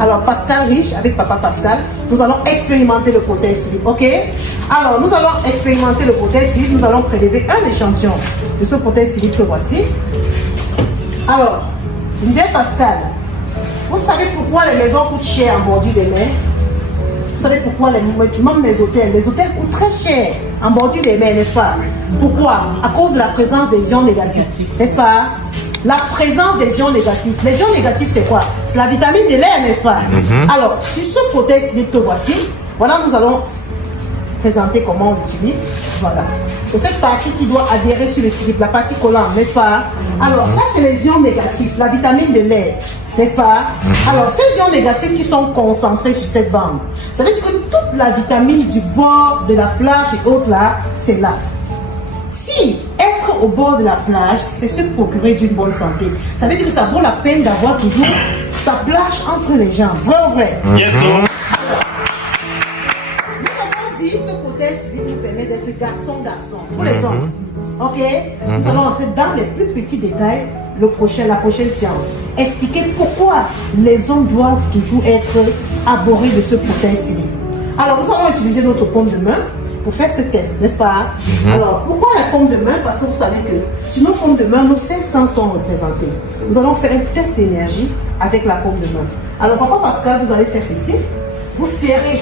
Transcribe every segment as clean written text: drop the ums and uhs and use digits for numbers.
Alors, Pascal Riche, avec Papa Pascal, nous allons expérimenter le prothèse slip, ok? Alors, nous allons expérimenter le prothèse slip. Nous allons prélever un échantillon de ce prothèse slip que voici. Alors, bien Pascal, vous savez pourquoi les maisons coûtent cher en bordure des mers? Vous savez pourquoi même les hôtels coûtent très cher en bordure des mers, n'est-ce pas? Pourquoi? À cause de la présence des ions négatifs, n'est-ce pas? La présence des ions négatifs. Les ions négatifs, c'est quoi? C'est la vitamine de l'air, n'est-ce pas? Alors, sur ce prothèse slip que voici, voilà, nous allons présenter comment on l'utilise. Voilà. C'est cette partie qui doit adhérer sur le slip, la partie collante, n'est-ce pas? Alors, ça, c'est les ions négatifs, la vitamine de l'air, n'est-ce pas? Alors, ces ions négatifs qui sont concentrés sur cette bande, ça veut dire que toute la vitamine du bord de la plage et autres là, c'est là. Si être au bord de la plage, c'est se procurer d'une bonne santé, ça veut dire que ça vaut la peine d'avoir toujours sa plage entre les jambes. Vrai ou vrai? Yes, sir. Ce prothèse nous permet d'être garçon-garçon pour les hommes. Ok? Nous allons entrer dans les plus petits détails la prochaine séance. Expliquer pourquoi les hommes doivent toujours être abordés de ce prothèse. Alors, nous allons utiliser notre paume de main pour faire ce test, n'est-ce pas? Alors, pourquoi la paume de main? Parce que vous savez que sur nos paumes de main, nos 5 sens sont représentés. Nous allons faire un test d'énergie avec la paume de main. Alors, Papa Pascal, vous allez faire ceci. Vous serrez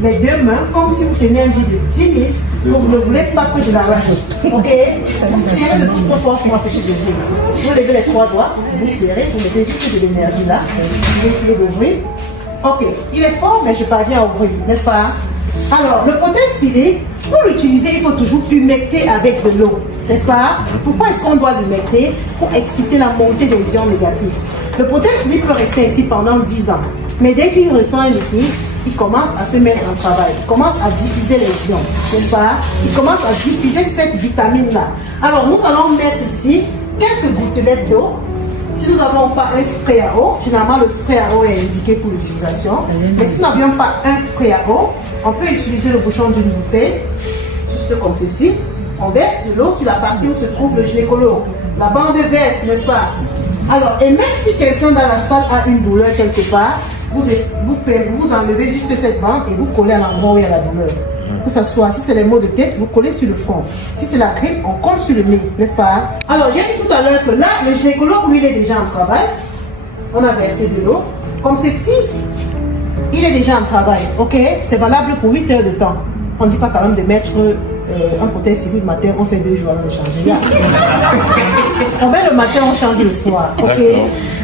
les deux mains comme si vous teniez un vide de 10 minutes, donc vous ne voulez pas que je l'arrache. Ok? Vous serrez de toute votre force pour empêcher de vivre. Vous levez les 3 doigts, vous serrez, vous mettez juste de l'énergie là, vous essayez d'ouvrir. Ok, il est fort, mais je parviens à ouvrir, n'est-ce pas? Alors, le prothèse cilié, pour l'utiliser, il faut toujours humecter avec de l'eau, n'est-ce pas? Pourquoi est-ce qu'on doit l'humecter? Pour exciter la montée des ions négatifs. Le prothèse cilié peut rester ici pendant 10 ans, mais dès qu'il ressent un liquide, il commence à se mettre en travail, il commence à diffuser les ions, n'est-ce pas? Il commence à diffuser cette vitamine-là. Alors, nous allons mettre ici quelques gouttelettes d'eau. Si nous n'avons pas un spray à eau, généralement le spray à eau est indiqué pour l'utilisation. Mais si nous n'avions pas un spray à eau, on peut utiliser le bouchon d'une bouteille, juste comme ceci. On verse de l'eau sur la partie où se trouve le gynécologue, la bande verte, n'est-ce pas? Alors, et même si quelqu'un dans la salle a une douleur quelque part, vous enlevez juste cette bande et vous collez à l'endroit où il y a la douleur. Que ce soit, si c'est les maux de tête, vous collez sur le front. Si c'est la grippe, on colle sur le nez, n'est-ce pas? Alors, j'ai dit tout à l'heure que là, le gynécologue, lui, il est déjà en travail. On a versé de l'eau. Comme ceci, il est déjà en travail, ok? C'est valable pour 8 heures de temps. On ne dit pas quand même de mettre un prothèse civil le matin, on fait 2 jours avant de changer. On met le matin, on change le soir, ok?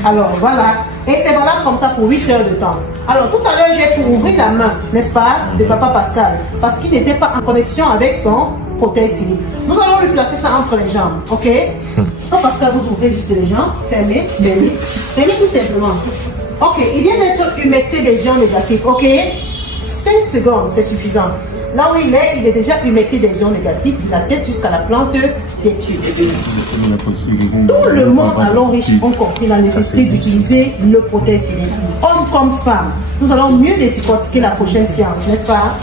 Alors, voilà. Et c'est valable comme ça pour 8 heures de temps. Alors, tout à l'heure, j'ai pour ouvrir la main, n'est-ce pas, de Papa Pascal, parce qu'il n'était pas en connexion avec son prothèse civile. Nous allons lui placer ça entre les jambes, ok? Papa Pascal, vous ouvrez juste les jambes, fermez, fermez tout simplement. Ok, il vient d'être humecté des ions négatifs, ok? 5 secondes, c'est suffisant. Là où il est déjà humecté des ions négatifs, de la tête jusqu'à la plante des pieds. Tout le monde à l'eau riche ont compris la nécessité d'utiliser le prothèse cilié. Homme comme femme, nous allons mieux décortiquer la prochaine séance, n'est-ce pas?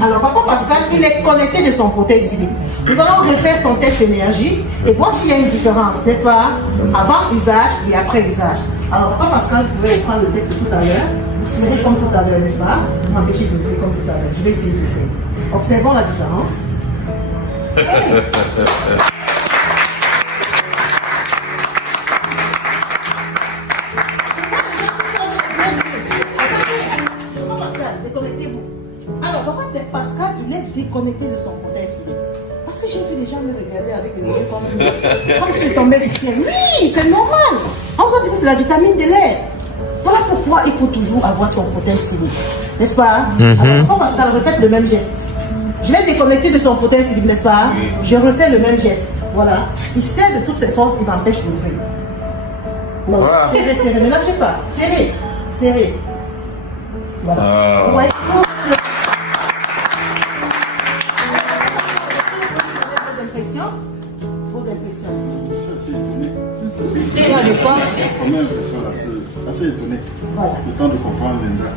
Alors, Papa Pascal, il est connecté de son prothèse cilié. Nous allons refaire son test d'énergie et voir s'il y a une différence, n'est-ce pas? Avant usage et après usage. Alors, Papa Pascal, vous pouvez prendre le test de tout à l'heure. Vous serrez comme tout à l'heure, n'est-ce pas? Vous m'empêchez de faire comme tout à l'heure. Je vais essayer de faire. Observons la différence. Déconnectez-vous. Alors, Papa Pascal, il est déconnecté de son prothèse. Parce que j'ai vu les gens me regarder avec les yeux comme si je tombais du ciel. Oui, c'est normal. On vous a dit que c'est la vitamine de l'air. Voilà pourquoi il faut toujours avoir son prothèse civile. N'est-ce pas? Alors, Papa Pascal, refaites le même geste. Je l'ai déconnecté de son prothèse civile, n'est-ce pas? Je refais le même geste. Voilà. Il sert de toutes ses forces, il m'empêche d'ouvrir. Non, voilà. Serrez, serrez. Ne lâchez pas. Serrez, serrez. Voilà. Vous voyez toujours vos impressions? Vos impressions. Tu as de quoi? La première impression, là, c'est assez étonné. Voilà. Le temps de comprendre Linda.